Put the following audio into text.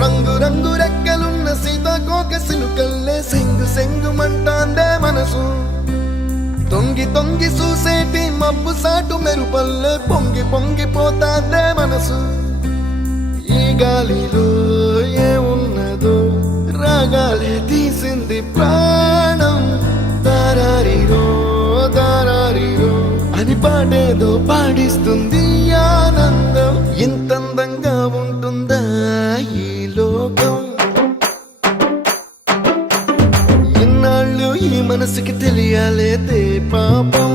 రంగు రంగు రెక్కలున్న సీతాకోక సిలుకల్లే సెంగు సెంగు మంటాందే మనసు తొంగి తొంగి చూసేటి మబ్బు సాటు మెరుపల్లే పొంగి పొంగిపోతాందే మనసు ఈ గాలిలో ఏమున్నదో రాగాలే తీసింది ప్రాణం దారారిరో దారారిరో అని పాడేదో పాడిస్తుంది ఆనందం ఇంతందంగా ఉంటుందా ఈ లోకం ఇన్నాళ్ళు ఈ మనసుకి తెలియాలేదే పాపం